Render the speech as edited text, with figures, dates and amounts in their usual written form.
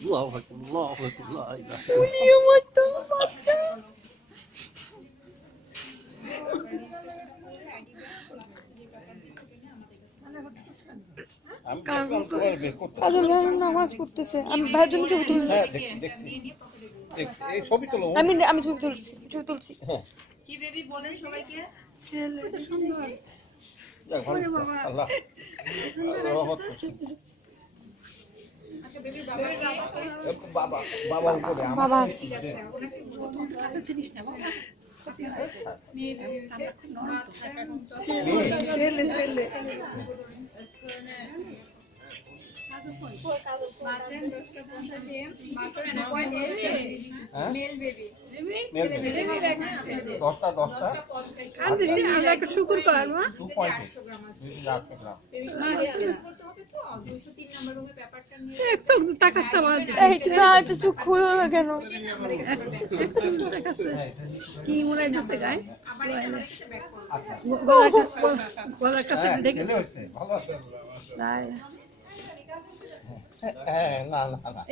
আল্লাহু আকবার, আল্লাহু আকবার, লা ইলাহা উনি আমার তো বাচ্চা। আমি কাজল তোমার বের করতেছি। কাজল ভাই নামাজ পড়তেছে। আমি ভাইয়ের জন্য ছবি তুলছি। হ্যাঁ দেখছি দেখছি দেখছি এই ছবি তোলো। আমি ছবি তুলছি। হ্যাঁ কি বেবি বলেন সবাইকে। ছেলে কত সুন্দর। যাক ভালো ওরে হয়েছে। বাবা। আল্লাহ রহমত করছেন। আচ্ছা বেবির বাবা বাবা বাবা উপরে আমার বাবা ওদের কাছে জিনিস না বাবা। ক্ষতি হয়। মেয়ে বেবি হয়েছে ছেলে ছেলে মাত্র 10:50 AM মাত্র 9 হ্যাঁ মেল বেবি মেল ছেলে বেবি রাখছে 10টা কান্দিছি। আল্লাহ একটা শুকর কর মা। 800 গ্রাম আছে 2.8 গ্রাম। বেবি মাশাআল্লাহ করতে হবে তো 203 নাম্বার রুমে পেপারটা নিয়ে এক চোখ তাকাচ্ছে আমার দিকে। এই তুমি হয়তো চোখ খুলো না কেন? এক চোখ তাকাচ্ছে। কি মনে হচ্ছে গায়ে? আবার এটা রেখে ব্যাক করব গলার কাছে ডেকে ছেলে হয়েছে ভালো আছে। তাই হ্যাঁ না না না